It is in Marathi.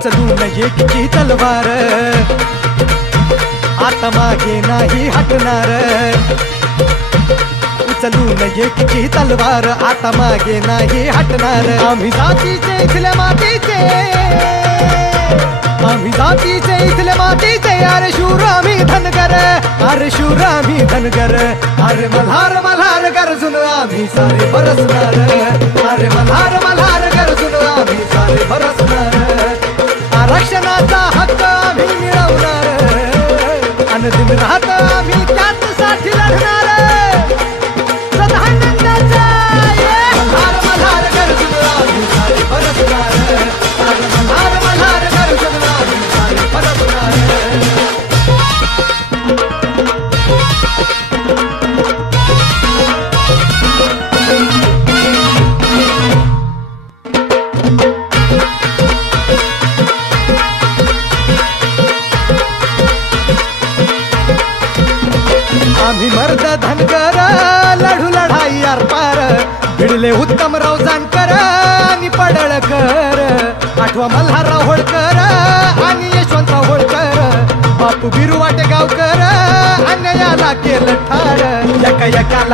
उचलून एकीची तलवार आता मागे नाही हटणार उचलून एकीची तलवार आता मागे नाही हटणार आम्ही जातीचे इथल्या मातीचे आम्ही जातीचे इथल्या मातीचे अरे शूर आम्ही धनगर अरे शूर आम्ही धनगर अरे मल्हार मल्हार गरजून आम्ही सारे बरसणार अरे मल्हार मल्हार गरजून आम्ही सारे बरसणार आरक्षणाचा हक्क आम्ही मिळवणार आणि दिन राहत आम्ही त्यासाठी लढणार सदानंदाचा मल्हार मल्हार गरजून आम्ही सारे बरसणार अरे मल्हार मल्हार गरजून आम्ही सारे बरसणार आम्ही मर्द धनगर लढू लढाई यार पार भिडले उत्तमराव जानकर आणि पडळकर आठवा मल्हारराव होळकर आणि यशवंतराव होळकर बापू बिरू वाटेगावकर अन्यायाला केलं ठार एका एकाला